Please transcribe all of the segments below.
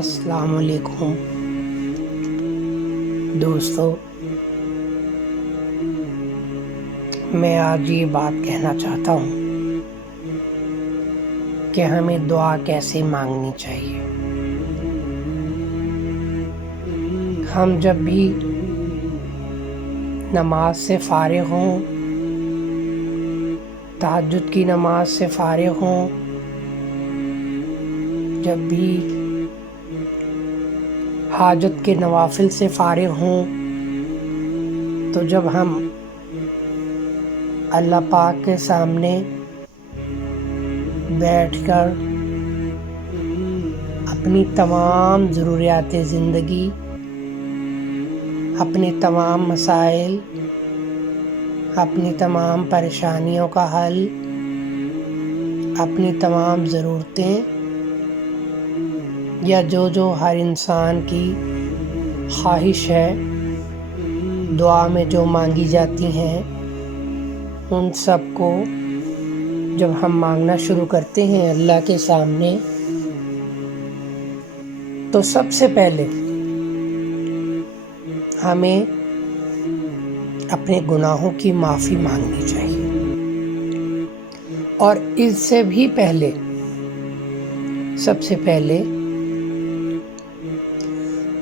السلام علیکم دوستو، میں آج یہ بات کہنا چاہتا ہوں کہ ہمیں دعا کیسے مانگنی چاہیے۔ ہم جب بھی نماز سے فارغ ہوں، تہجد کی نماز سے فارغ ہوں، جب بھی حاجت کے نوافل سے فارغ ہوں، تو جب ہم اللہ پاک کے سامنے بیٹھ کر اپنی تمام ضروریات زندگی، اپنے تمام مسائل، اپنی تمام پریشانیوں کا حل، اپنی تمام ضرورتیں یا جو ہر انسان کی خواہش ہے، دعا میں جو مانگی جاتی ہیں، ان سب کو جب ہم مانگنا شروع کرتے ہیں اللہ کے سامنے، تو سب سے پہلے ہمیں اپنے گناہوں کی معافی مانگنی چاہیے، اور اس سے بھی پہلے سب سے پہلے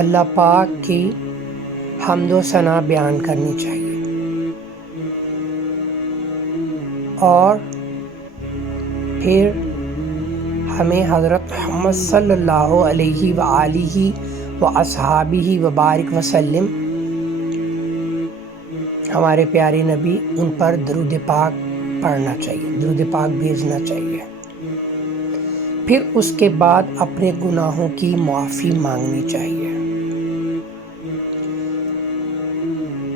اللہ پاک کی حمد و ثنا بیان کرنی چاہیے، اور پھر ہمیں حضرت محمد صلی اللہ علیہ وآلہ واصحابہ وبارک وسلم، ہمارے پیارے نبی، ان پر درود پاک پڑھنا چاہیے، درود پاک بھیجنا چاہیے۔ پھر اس کے بعد اپنے گناہوں کی معافی مانگنی چاہیے،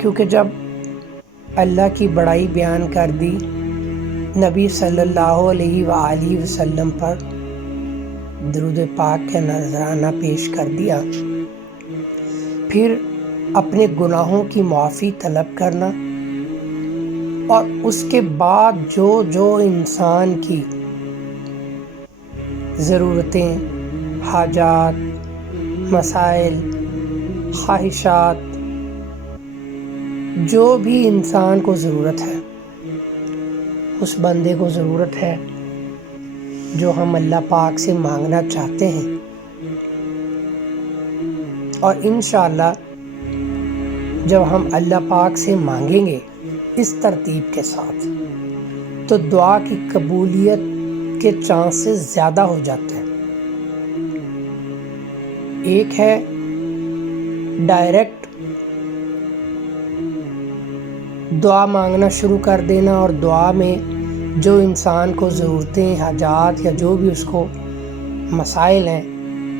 کیونکہ جب اللہ کی بڑائی بیان کر دی، نبی صلی اللہ علیہ وآلہ وسلم پر درود پاک کا نذرانہ پیش کر دیا، پھر اپنے گناہوں کی معافی طلب کرنا، اور اس کے بعد جو انسان کی ضرورتیں، حاجات، مسائل، خواہشات، جو بھی انسان کو ضرورت ہے، اس بندے کو ضرورت ہے جو ہم اللہ پاک سے مانگنا چاہتے ہیں، اور انشاءاللہ جب ہم اللہ پاک سے مانگیں گے اس ترتیب کے ساتھ، تو دعا کی قبولیت کے چانسز زیادہ ہو جاتے ہیں۔ ایک ہے ڈائریکٹ دعا مانگنا شروع کر دینا، اور دعا میں جو انسان کو ضرورتیں، حاجات یا جو بھی اس کو مسائل ہیں،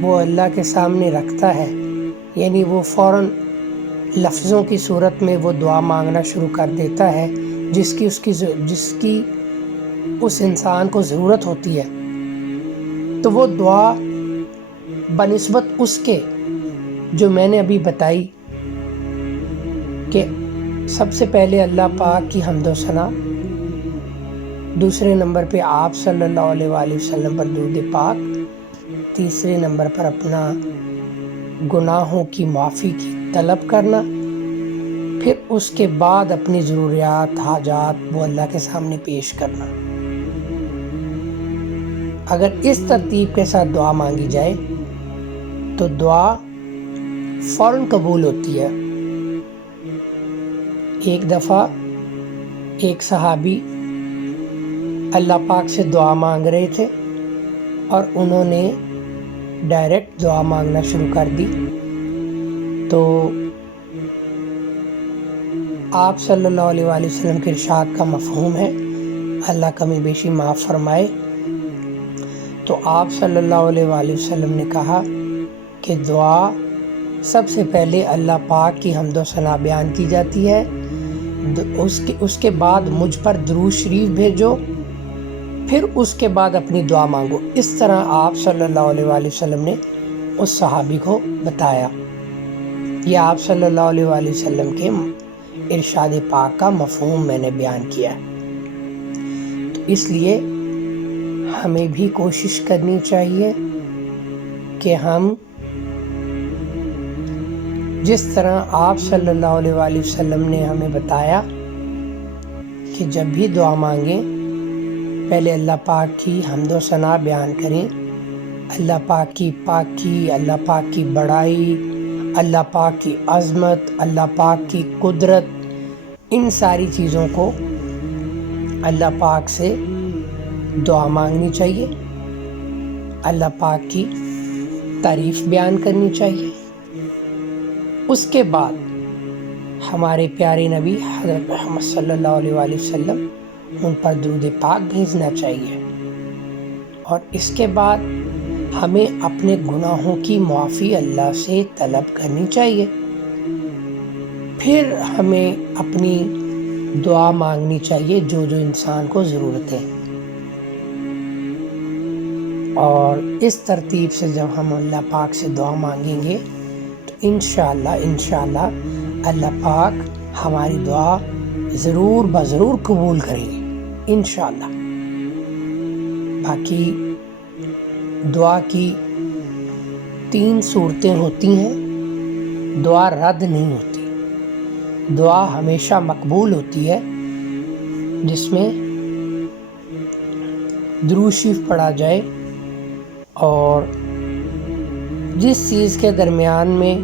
وہ اللہ کے سامنے رکھتا ہے، یعنی وہ فوراً لفظوں کی صورت میں وہ دعا مانگنا شروع کر دیتا ہے جس کی اس انسان کو ضرورت ہوتی ہے، تو وہ دعا بنسبت اس کے جو میں نے ابھی بتائی کہ سب سے پہلے اللہ پاک کی حمد و ثنا، دوسرے نمبر پہ آپ صلی اللہ علیہ وآلہ وسلم پر درود پاک، تیسرے نمبر پر اپنا گناہوں کی معافی کی طلب کرنا، پھر اس کے بعد اپنی ضروریات، حاجات وہ اللہ کے سامنے پیش کرنا۔ اگر اس ترتیب کے ساتھ دعا مانگی جائے تو دعا فوراً قبول ہوتی ہے۔ ایک دفعہ ایک صحابی اللہ پاک سے دعا مانگ رہے تھے، اور انہوں نے ڈائریکٹ دعا مانگنا شروع کر دی، تو آپ صلی اللہ علیہ وآلہ وسلم کے ارشاد کا مفہوم ہے، اللہ کمی بیشی معاف فرمائے، تو آپ صلی اللہ علیہ وآلہ وسلم نے کہا کہ دعا سب سے پہلے اللہ پاک کی حمد و ثنا بیان کی جاتی ہے، اس کے بعد مجھ پر درود شریف بھیجو، پھر اس کے بعد اپنی دعا مانگو۔ اس طرح آپ صلی اللہ علیہ وآلہ وسلم نے اس صحابی کو بتایا۔ یہ آپ صلی اللہ علیہ وآلہ وسلم کے ارشاد پاک کا مفہوم میں نے بیان کیا ہے۔ تو اس لیے ہمیں بھی کوشش کرنی چاہیے کہ ہم جس طرح آپ صلی اللہ علیہ وآلہ وسلم نے ہمیں بتایا کہ جب بھی دعا مانگیں پہلے اللہ پاک کی حمد و ثنا بیان کریں، اللہ پاک کی پاکی، اللہ پاک کی بڑائی، اللہ پاک کی عظمت، اللہ پاک کی قدرت، ان ساری چیزوں کو اللہ پاک سے دعا مانگنی چاہیے، اللہ پاک کی تعریف بیان کرنی چاہیے۔ اس کے بعد ہمارے پیارے نبی حضرت محمد صلی اللہ علیہ وآلہ وسلم ان پر درود پاک بھیجنا چاہیے، اور اس کے بعد ہمیں اپنے گناہوں کی معافی اللہ سے طلب کرنی چاہیے۔ پھر ہمیں اپنی دعا مانگنی چاہیے جو جو انسان کو ضرورت ہے، اور اس ترتیب سے جب ہم اللہ پاک سے دعا مانگیں گے تو انشاءاللہ اللہ پاک ہماری دعا ضرور بضرور قبول کریں گے انشاءاللہ۔ باقی دعا کی 3 صورتیں ہوتی ہیں، دعا رد نہیں ہوتی، دعا ہمیشہ مقبول ہوتی ہے، جس میں درود شریف پڑھا جائے اور جس چیز کے درمیان میں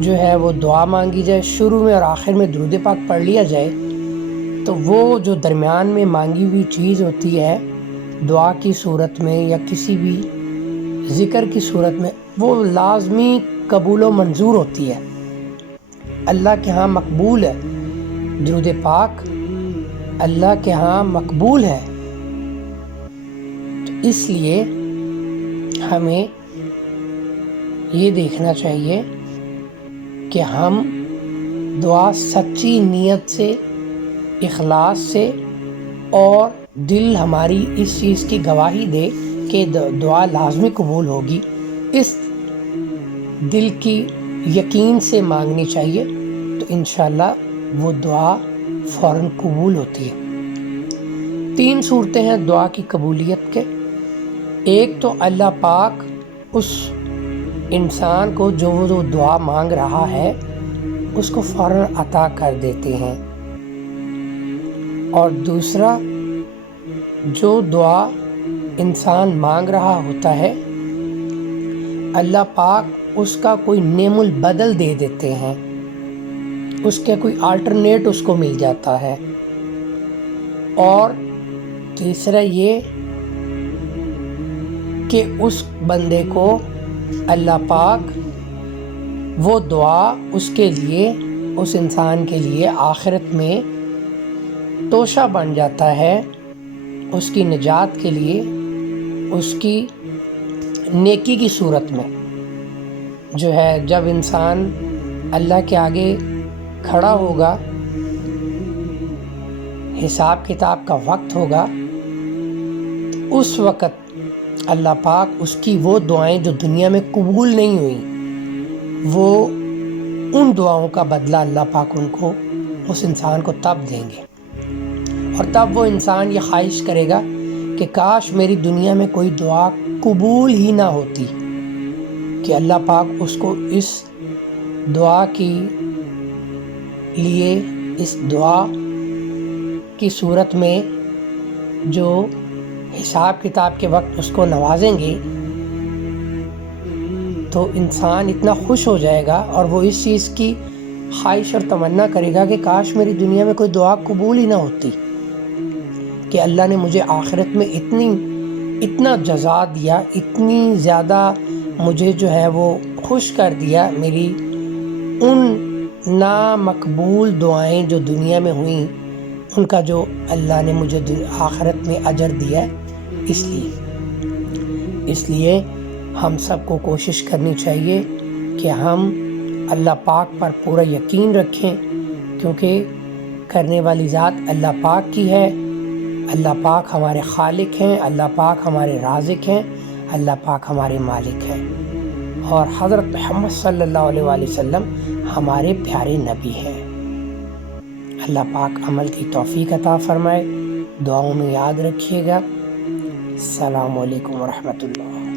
جو ہے وہ دعا مانگی جائے، شروع میں اور آخر میں درود پاک پڑھ لیا جائے، تو وہ جو درمیان میں مانگی ہوئی چیز ہوتی ہے دعا کی صورت میں یا کسی بھی ذکر کی صورت میں، وہ لازمی قبول و منظور ہوتی ہے، اللہ کے ہاں مقبول ہے۔ درود پاک اللہ کے ہاں مقبول ہے، تو اس لیے ہمیں یہ دیکھنا چاہیے کہ ہم دعا سچی نیت سے، اخلاص سے، اور دل ہماری اس چیز کی گواہی دے کہ دعا لازمی قبول ہوگی، اس دل کی یقین سے مانگنی چاہیے، تو انشاءاللہ وہ دعا فوراً قبول ہوتی ہے۔ 3 صورتیں ہیں دعا کی قبولیت کے۔ ایک تو اللہ پاک اس انسان کو جو وہ دعا مانگ رہا ہے اس کو فوراً عطا کر دیتے ہیں، اور دوسرا جو دعا انسان مانگ رہا ہوتا ہے اللہ پاک اس کا کوئی نعم البدل دے دیتے ہیں، اس کے کوئی آلٹرنیٹ اس کو مل جاتا ہے، اور تیسرا یہ کہ اس بندے کو اللہ پاک وہ دعا اس کے لیے، اس انسان کے لیے آخرت میں توشہ بن جاتا ہے، اس کی نجات کے لیے، اس کی نیکی کی صورت میں جو ہے جب انسان اللہ کے آگے کھڑا ہوگا، حساب کتاب کا وقت ہوگا، اس وقت اللہ پاک اس کی وہ دعائیں جو دنیا میں قبول نہیں ہوئیں، وہ ان دعاؤں کا بدلہ اللہ پاک ان کو، اس انسان کو تب دیں گے، اور تب وہ انسان یہ خواہش کرے گا کہ کاش میری دنیا میں کوئی دعا قبول ہی نہ ہوتی، کہ اللہ پاک اس کو اس دعا کی لیے، اس دعا کی صورت میں جو حساب کتاب کے وقت اس کو نوازیں گے، تو انسان اتنا خوش ہو جائے گا اور وہ اس چیز کی خواہش اور تمنا کرے گا کہ کاش میری دنیا میں کوئی دعا قبول ہی نہ ہوتی، کہ اللہ نے مجھے آخرت میں اتنا جزا دیا، اتنی زیادہ مجھے جو ہے وہ خوش کر دیا، میری ان نامقبول دعائیں جو دنیا میں ہوئیں ان کا جو اللہ نے مجھے آخرت میں اجر دیا ہے۔ اس لیے ہم سب کو کوشش کرنی چاہیے کہ ہم اللہ پاک پر پورا یقین رکھیں، کیونکہ کرنے والی ذات اللہ پاک کی ہے، اللہ پاک ہمارے خالق ہیں، اللہ پاک ہمارے رازق ہیں، اللہ پاک ہمارے مالک ہیں، اور حضرت محمد صلی اللہ علیہ وآلہ وسلم ہمارے پیارے نبی ہیں۔ اللہ پاک عمل کی توفیق عطا فرمائے، دعاؤں میں یاد رکھیے گا۔ السلام علیکم ورحمۃ اللہ۔